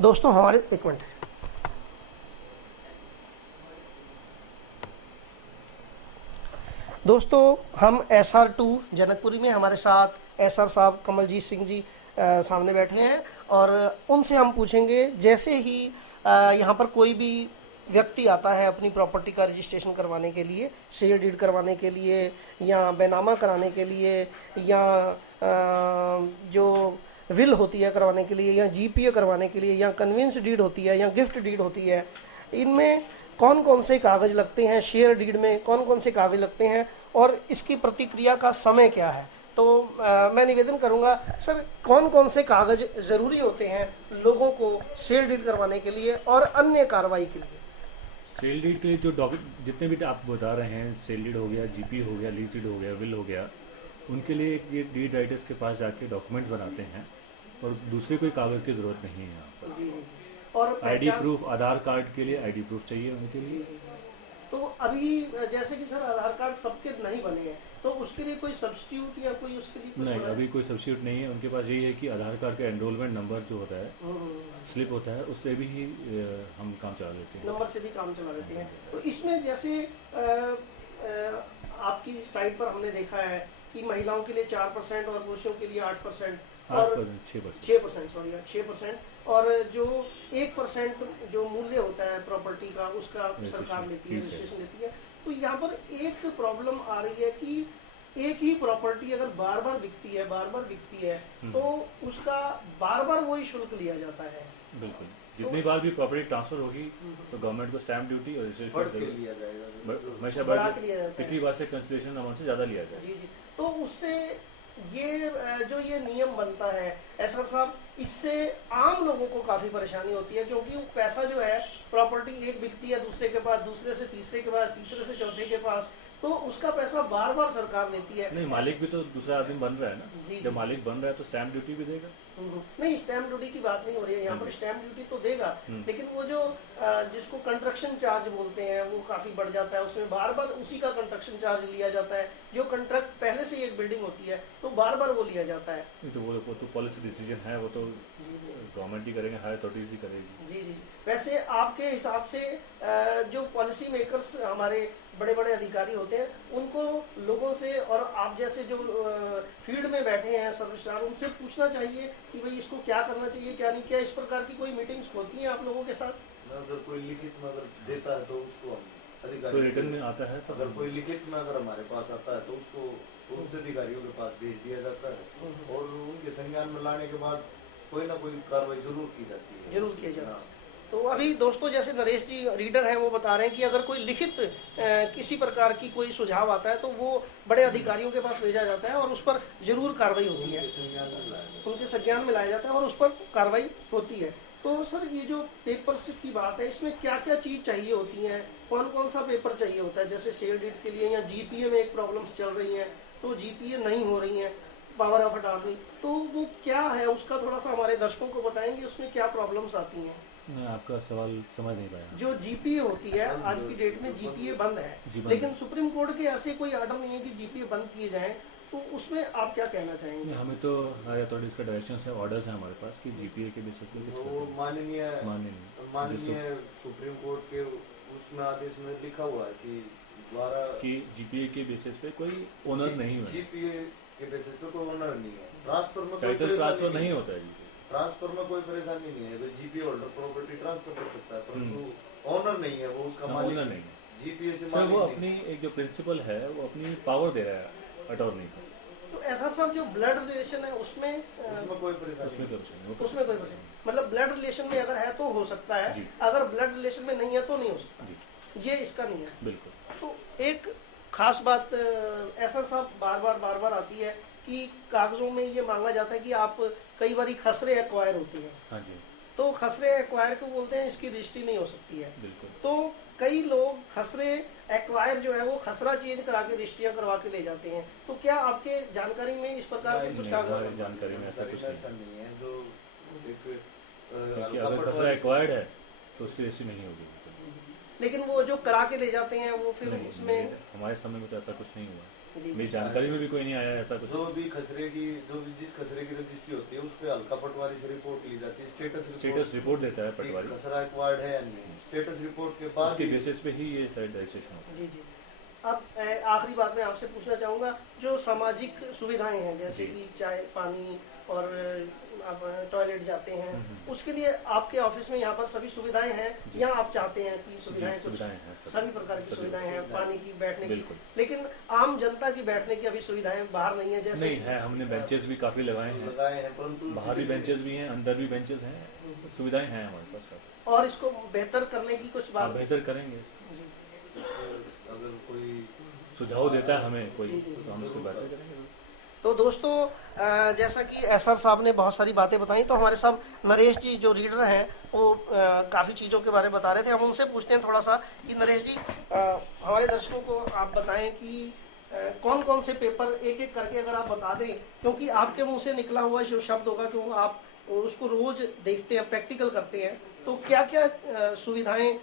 दोस्तों हमारे एक मिनट, दोस्तों हम SR2 जनकपुरी में हमारे साथ SR साहब कमलजीत सिंह जी सामने बैठे हैं और उनसे हम पूछेंगे जैसे ही यहाँ पर कोई भी व्यक्ति आता है अपनी प्रॉपर्टी का रजिस्ट्रेशन करवाने के लिए, शेयर डीड करवाने के लिए या बैनामा कराने के लिए या जो विल होती है करवाने के लिए या GPA करवाने के लिए या कन्वेंस डीड होती है या गिफ्ट डीड होती है, इनमें कौन कौन से कागज़ लगते हैं, शेयर डीड में कौन कौन से कागज़ लगते हैं और इसकी प्रतिक्रिया का समय क्या है। तो मैं निवेदन करूंगा सर, कौन कौन से कागज़ ज़रूरी होते हैं लोगों को शेयर डीड करवाने के लिए और अन्य कार्रवाई के लिए। सेल डीड के लिए जो जितने भी आप बता रहे हैं, सेल डीड हो गया, GP हो गया, लीज डीड हो गया, विल हो गया, उनके लिए ये डीड राइटर्स के पास जाके डॉक्यूमेंट्स बनाते हैं और दूसरे कोई कागज़ की ज़रूरत नहीं है यहाँ पर। जी। और ID प्रूफ, आधार कार्ड के लिए ID प्रूफ चाहिए उनके लिए। तो अभी जैसे कि सर आधार कार्ड सबके नहीं बने हैं, तो उसके लिए कोई सब्स्टिट्यूट या कोई उसके लिए कुछ नहीं, अभी कोई सब्सिट्यूट नहीं है। उनके पास यही है कि आधार कार्ड का एनरोलमेंट नंबर जो होता है, स्लिप होता है, उससे भी ही हम काम चला लेते हैं। नंबर से भी काम चला लेते हैं। तो इसमें जैसे आपकी साइट पर हमने देखा है कि महिलाओं के लिए 4% और पुरुषों के लिए 8% और 6%, सॉरी 6%, और जो 1% जो मूल्य होता है प्रॉपर्टी का उसका सरकार लेती है, रजिस्ट्रेशन लेती है। तो यहाँ पर एक प्रॉब्लम आ रही है कि एक ही प्रॉपर्टी अगर बार बार बिकती है तो उसका बार बार वही शुल्क लिया जाता है। बिल्कुल, जितनी बार भी प्रॉपर्टी ट्रांसफर होगी तो गवर्नमेंट को स्टैंप ड्यूटी और रजिस्ट्रेशन लिया जाएगा, हमेशा पिछली बार से कंसिडरेशन अमाउंट से ज़्यादा लिया जाएगा। जी। तो उससे ये नियम बनता है एसआर साहब, इससे आम लोगों को काफ़ी परेशानी होती है, क्योंकि वो पैसा जो है, प्रॉपर्टी एक बिकती है दूसरे के पास, दूसरे से तीसरे के पास, तीसरे से चौथे के पास, तो उसका पैसा बार बार सरकार लेती है। नहीं, मालिक भी तो दूसरा आदमी बन रहा है ना। जब मालिक बन रहा है तो स्टैंप ड्यूटी भी देगा। नहीं, स्टैंप ड्यूटी की बात नहीं हो रही है यहाँ पर, स्टैंप ड्यूटी तो देगा, लेकिन वो जो जिसको कंस्ट्रक्शन चार्ज बोलते हैं वो काफ़ी बढ़ जाता है, उसमें बार बार उसी का कंस्ट्रक्शन चार्ज लिया जाता है। जो कंट्रैक्ट पहले से एक बिल्डिंग होती है तो बार बार वो लिया जाता है। तो वो तो पॉलिसी डिसीजन है, वो तो गवर्नमेंट ही करेंगे, हायर अथॉरिटीज ही करेगी। जी। वैसे आपके हिसाब से जो पॉलिसी मेकर्स हमारे बड़े बड़े अधिकारी होते हैं, उनको लोगों से और आप जैसे जो फील्ड में बैठे हैं सर्विसदार, उनसे पूछना चाहिए कि भाई इसको क्या करना चाहिए, क्या नहीं। क्या इस प्रकार की कोई मीटिंग्स होती हैं आप लोगों के साथ? अगर कोई लिखित में अगर देता है तो उसको हम अधिकारी, कोई रिटर्न में आता है तो अगर कोई लिखित में अगर हमारे पास आता है तो उसको उच्च अधिकारियों के पास भेज दिया जाता है और उनके संज्ञान में लाने के बाद कोई ना कोई कार्रवाई जरूर की जाती है। जरूर किया जाता है। तो अभी दोस्तों जैसे नरेश जी रीडर हैं, वो बता रहे हैं कि अगर कोई लिखित किसी प्रकार की कोई सुझाव आता है तो वो बड़े अधिकारियों के पास भेजा जाता है और उस पर जरूर कार्रवाई होती है, उनके संज्ञान में लाया जाता है और उस पर कार्रवाई होती है। तो सर ये जो पेपर्स की बात है, इसमें क्या क्या चीज़ चाहिए होती हैं, कौन कौन सा पेपर चाहिए होता है? जैसे शेयर डीड के लिए या GPA में एक प्रॉब्लम्स चल रही हैं, तो GPA नहीं हो रही हैं, पावर ऑफ अटॉर्नी, तो वो क्या है उसका थोड़ा सा हमारे दर्शकों को बताएंगे, उसमें क्या प्रॉब्लम्स आती हैं? मैं आपका सवाल समझ नहीं पाया। जो GPA होती है, आज की डेट में GPA बंद है, लेकिन सुप्रीम कोर्ट के ऐसे कोई ऑर्डर नहीं है कि GPA बंद किए जाएं, तो उसमें आप क्या कहना चाहेंगे? हमें तो हायर अथॉरिटीज का डायरेक्शन है, ऑर्डर्स हैं हमारे पास कि GPA के बेसिस पे कुछ माननीय सुप्रीम कोर्ट के उसमें आदेश में लिखा हुआ है कि द्वारा कि GPA के बेसिस पे कोई ओनर नहीं है, GPA के बेसिस पे कोई ओनर नहीं है, ट्रांसफर में टाइटल ट्रांसफर नहीं होता है, ट्रांसफर में कोई परेशानी नहीं है। GPA होल्डर प्रॉपर्टी ट्रांसफर कर सकता है, परंतु ओनर नहीं है, वो उसका मालिक नहीं है। GPA से सर वो अपनी एक जो प्रिंसिपल है वो अपनी पावर दे रहा है अटॉर्नी को। तो ऐसा सब जो ब्लड रिलेशन है उसमें कोई परेशानी उसमें कोई मतलब ब्लड रिलेशन में अगर है तो हो सकता है, अगर ब्लड रिलेशन में नहीं है तो नहीं हो सकता, ये इसका नहीं है। बिल्कुल। तो एक खास बात ऐसा सब बार बार आती है कि कागजों में ये मांगा जाता है कि आप कई बार खसरे एक्वायर होती हैं। हाँ जी। तो खसरे एक्वायर को बोलते हैं, इसकी रजिस्ट्री नहीं हो सकती है। बिल्कुल। तो कई लोग खसरे एक्वायर जो है वो खसरा चेंज करा के रजिस्ट्रियाँ करवा के ले जाते हैं, तो क्या आपके जानकारी में इस प्रकार के कुछ कागज? जानकारी में ऐसा कुछ नहीं है। जो अगर खसरा एक्वायर्ड है तो उसकी रजिस्ट्री नहीं होगी, लेकिन वो जो करा के ले जाते हैं वो फिर उसमें हमारे समय में तो ऐसा कुछ नहीं हुआ। मेरी जानकारी में भी कोई नहीं आया ऐसा कुछ। जो भी खसरे की जिस खसरे की रजिस्ट्री होती है उस पे हल्का पटवारी से रिपोर्ट ली जाती है, स्टेटस रिपोर्ट देता है पटवारी, खसरा एक्वायर्ड है या नहीं, स्टेटस रिपोर्ट के बाद उसके बेसिस पे ही ये साइड रजिस्ट्रेशन होता जी जी। अब आखिरी बात मैं आपसे पूछना चाहूँगा, जो सामाजिक सुविधाएं हैं जैसे जी। कि चाय पानी और आप टॉयलेट जाते हैं, उसके लिए आपके ऑफिस में यहाँ पर सभी सुविधाएं हैं, या आप चाहते हैं कि सुविधाएं जी, कुछ सुविधाएं हैं, सभी प्रकार की सुविधाएं हैं, पानी की, बैठने की, बिल्कुल। लेकिन आम जनता की बैठने की अभी सुविधाएं बाहर नहीं है जैसे नहीं है, हमने बेंचेस भी काफ़ी लगाए हैं, लगाए हैं, परंतु बाहर भी बेंचेस भी हैं, अंदर भी बेंचेस हैं, सुविधाएं हैं हमारे पास काफ़ी। और इसको बेहतर करने की कुछ आप बात बेहतर करेंगे, अगर कोई सुझाव देता है हमें कोई तो हम उसको बेहतर करेंगे। तो दोस्तों जैसा कि एसआर साहब ने बहुत सारी बातें बताई, तो हमारे साथ नरेश जी जो रीडर हैं वो काफ़ी चीज़ों के बारे में बता रहे थे। हम उनसे पूछते हैं थोड़ा सा कि नरेश जी हमारे दर्शकों को आप बताएं कि कौन कौन से पेपर एक एक करके अगर आप बता दें, क्योंकि आपके मुंह से निकला हुआ जो शब्द होगा क्यों आप उसको रोज देखते हैं, प्रैक्टिकल करते हैं, तो क्या क्या सुविधाएं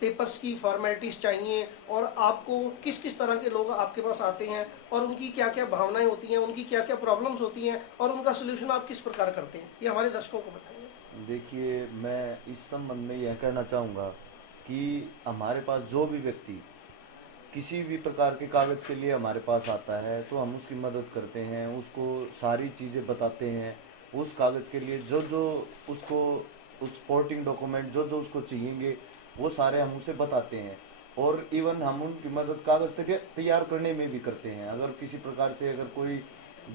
पेपर्स की फॉर्मेलिटीज़ चाहिए और आपको किस किस तरह के लोग आपके पास आते हैं और उनकी क्या क्या भावनाएं होती हैं, उनकी क्या क्या प्रॉब्लम्स होती हैं और उनका सोल्यूशन आप किस प्रकार करते हैं, ये हमारे दर्शकों को बताएंगे। देखिए, मैं इस संबंध में यह कहना चाहूँगा कि हमारे पास जो भी व्यक्ति किसी भी प्रकार के कागज़ के लिए हमारे पास आता है तो हम उसकी मदद करते हैं, उसको सारी चीज़ें बताते हैं। उस कागज़ के लिए जो जो उसको उस सपोर्टिंग डॉक्यूमेंट जो जो उसको चाहिएंगे वो सारे हम उसे बताते हैं, और इवन हम उनकी मदद कागज़ तैयार करने में भी करते हैं। अगर किसी प्रकार से अगर कोई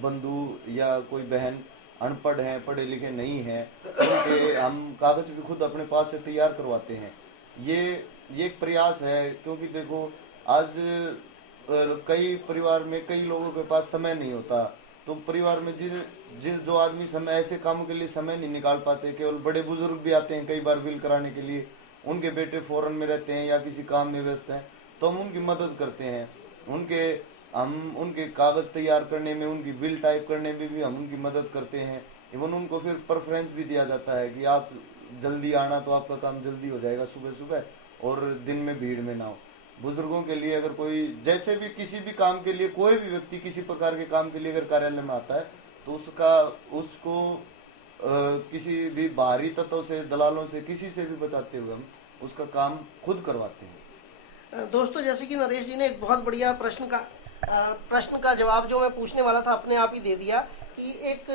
बंधु या कोई बहन अनपढ़ हैं, पढ़े लिखे नहीं हैं, उनके हम कागज़ भी खुद अपने पास से तैयार करवाते हैं। ये एक प्रयास है, क्योंकि देखो आज कई परिवार में कई लोगों के पास समय नहीं होता, तो परिवार में जिन जिन जो आदमी समय ऐसे कामों के लिए समय नहीं निकाल पाते, केवल बड़े बुजुर्ग भी आते हैं कई बार बिल कराने के लिए, उनके बेटे फॉरेन में रहते हैं या किसी काम में व्यस्त हैं, तो हम उनकी मदद करते हैं। हम उनके कागज़ तैयार करने में, उनकी बिल टाइप करने में भी हम उनकी मदद करते हैं। इवन उनको फिर प्रेफरेंस भी दिया जाता है कि आप जल्दी आना तो आपका काम जल्दी हो जाएगा सुबह सुबह, और दिन में भीड़ में ना हो। बुजुर्गों के लिए अगर कोई जैसे भी किसी भी काम के लिए कोई भी व्यक्ति किसी प्रकार के काम के लिए अगर कार्यालय में आता है तो उसको किसी भी बाहरी तत्वों से, दलालों से, किसी से भी बचाते हुए हम उसका काम खुद करवाते हैं। दोस्तों जैसे कि नरेश जी ने एक बहुत बढ़िया प्रश्न का जवाब जो मैं पूछने वाला था अपने आप ही दे दिया कि एक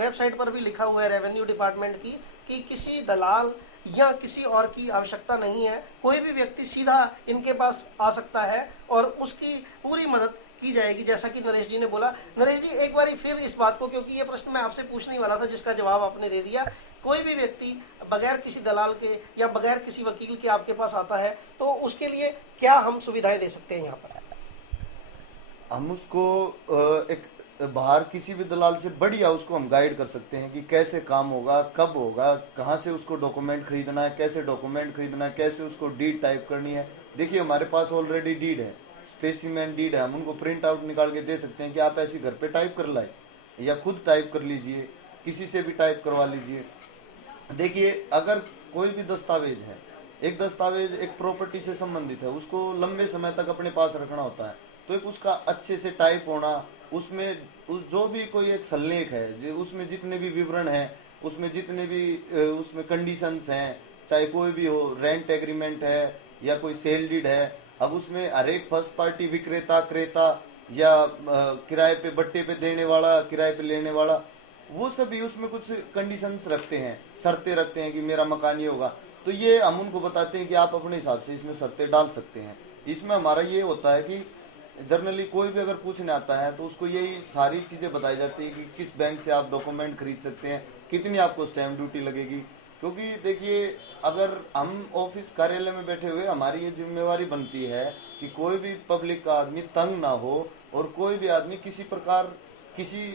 वेबसाइट पर भी लिखा हुआ है रेवेन्यू डिपार्टमेंट की कि किसी दलाल या किसी और की आवश्यकता नहीं है, कोई भी व्यक्ति सीधा इनके पास आ सकता है और उसकी पूरी मदद की जाएगी, जैसा कि नरेश जी ने बोला। नरेश जी एक बार फिर इस बात को, क्योंकि ये प्रश्न मैं आपसे पूछने वाला था जिसका जवाब आपने दे दिया, कोई भी व्यक्ति बगैर किसी दलाल के या बगैर किसी वकील के आपके पास आता है तो उसके लिए क्या हम सुविधाएं दे सकते हैं यहाँ पर? हम उसको एक बाहर किसी भी दलाल से बढ़िया उसको हम गाइड कर सकते हैं कि कैसे काम होगा, कब होगा, कहाँ से उसको डॉक्यूमेंट खरीदना है, कैसे डॉक्यूमेंट खरीदना है, कैसे उसको डीड टाइप करनी है। देखिए हमारे पास ऑलरेडी डीड है, स्पेसिमेन डीड है, हम उनको प्रिंट आउट निकाल के दे सकते हैं कि आप ऐसे घर पे टाइप कर लाए या खुद टाइप कर लीजिए, किसी से भी टाइप करवा लीजिए। देखिए अगर कोई भी दस्तावेज है, एक दस्तावेज एक प्रॉपर्टी से संबंधित है, उसको लंबे समय तक अपने पास रखना होता है, तो एक उसका अच्छे से टाइप होना, उसमें जो भी कोई एक सल्लेख है, जो उसमें जितने भी विवरण हैं, उसमें जितने भी उसमें कंडीशंस हैं, चाहे कोई भी हो, रेंट एग्रीमेंट है या कोई सेल डीड है, अब उसमें हर एक फर्स्ट पार्टी विक्रेता, क्रेता या किराए पे बट्टे पे देने वाला, किराए पे लेने वाला, वो सभी उसमें कुछ कंडीशंस रखते हैं, शर्तें रखते हैं कि मेरा मकान ये होगा, तो ये हम उनको बताते हैं कि आप अपने हिसाब से इसमें शर्तें डाल सकते हैं। इसमें हमारा ये होता है कि जर्नली कोई भी अगर पूछने आता है तो उसको यही सारी चीज़ें बताई जाती है कि किस बैंक से आप डॉक्यूमेंट खरीद सकते हैं, कितनी आपको स्टैम्प ड्यूटी लगेगी। क्योंकि देखिए अगर हम ऑफिस कार्यालय में बैठे हुए, हमारी ये जिम्मेवारी बनती है कि कोई भी पब्लिक का आदमी तंग ना हो और कोई भी आदमी किसी प्रकार किसी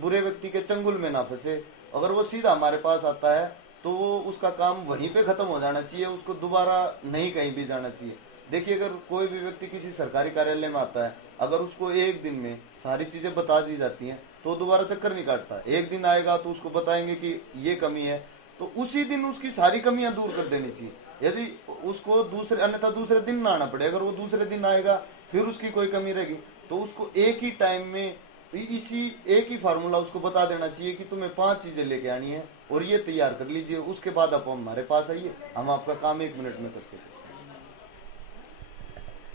बुरे व्यक्ति के चंगुल में ना फंसे। अगर वो सीधा हमारे पास आता है तो वो उसका काम वहीं पे ख़त्म हो जाना चाहिए, उसको दोबारा नहीं कहीं भी जाना चाहिए। देखिए अगर कोई भी व्यक्ति किसी सरकारी कार्यालय में आता है, अगर उसको एक दिन में सारी चीज़ें बता दी जाती हैं तो दोबारा चक्कर नहीं काटता। एक दिन आएगा तो उसको बताएंगे कि ये कमी है, तो उसी दिन उसकी सारी कमियां दूर कर देनी चाहिए। यदि उसको अन्यथा दूसरे दिन ना आना पड़े, अगर वो दूसरे दिन आएगा फिर उसकी कोई कमी रहेगी तो उसको एक ही टाइम में इसी एक ही फार्मूला उसको बता देना चाहिए कि तुम्हें 5 चीज़ें लेके आनी है और ये तैयार कर लीजिए, उसके बाद आप हमारे पास आइए, हम आपका काम 1 मिनट में करके दें।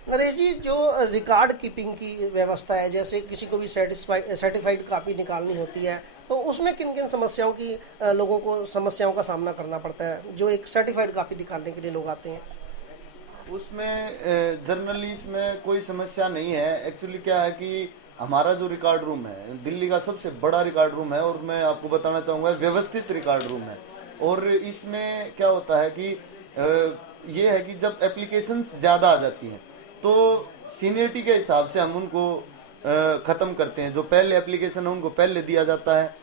नरेश जी, जो रिकॉर्ड कीपिंग की व्यवस्था है, जैसे किसी को भी सर्टिफाइड कॉपी निकालनी होती है, तो उसमें किन किन समस्याओं की लोगों को समस्याओं का सामना करना पड़ता है जो एक सर्टिफाइड कॉपी निकालने के लिए लोग आते हैं? उसमें जनरली इसमें कोई समस्या नहीं है। एक्चुअली क्या है कि हमारा जो रिकॉर्ड रूम है दिल्ली का सबसे बड़ा रिकॉर्ड रूम है, और मैं आपको बताना चाहूँगा व्यवस्थित रिकॉर्ड रूम है। और इसमें क्या होता है कि ये है कि जब एप्लीकेशंस ज़्यादा आ जाती हैं तो सीनियरिटी के हिसाब से हम उनको ख़त्म करते हैं। जो पहले एप्लीकेशन है उनको पहले दिया जाता है,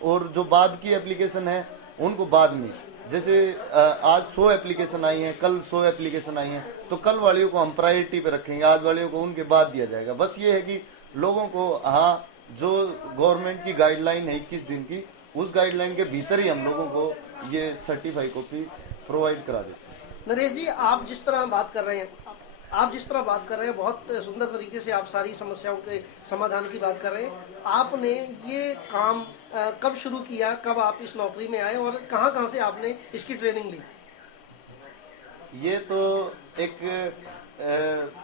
और जो बाद की एप्लीकेशन है उनको बाद में। जैसे आज 100 एप्लीकेशन आई हैं, कल 100 एप्लीकेशन आई हैं, तो कल वालियों को हम प्रायोरिटी पे रखेंगे, आज वालियों को उनके बाद दिया जाएगा। बस ये है कि लोगों को, हाँ, जो गवर्नमेंट की गाइडलाइन है 21 दिन की, उस गाइडलाइन के भीतर ही हम लोगों को ये सर्टिफाइड कॉपी प्रोवाइड करा देते हैं। नरेश जी, आप जिस तरह बात कर रहे हैं बहुत सुंदर तरीके से आप सारी समस्याओं के समाधान की बात कर रहे हैं। आपने ये काम कब शुरू किया, कब आप इस नौकरी में आए और कहाँ से आपने इसकी ट्रेनिंग ली? ये तो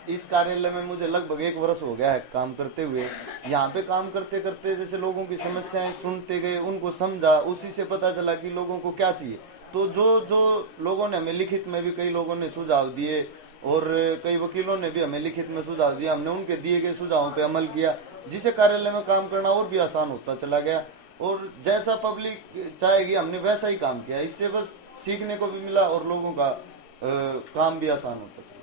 इस कार्यालय में मुझे लगभग 1 वर्ष हो गया है काम करते हुए। यहाँ पे काम करते करते जैसे लोगों की समस्याएं सुनते गए, उनको समझा, उसी से पता चला कि लोगों को क्या चाहिए। तो जो लोगों ने हमें लिखित में भी, कई लोगों ने सुझाव दिए और कई वकीलों ने भी हमें लिखित में सुझाव दिया, हमने उनके दिए गए सुझावों पे अमल किया, जिसे कार्यालय में काम करना और भी आसान होता चला गया। और जैसा पब्लिक चाहेगी हमने वैसा ही काम किया। इससे बस सीखने को भी मिला और लोगों का काम भी आसान होता चला।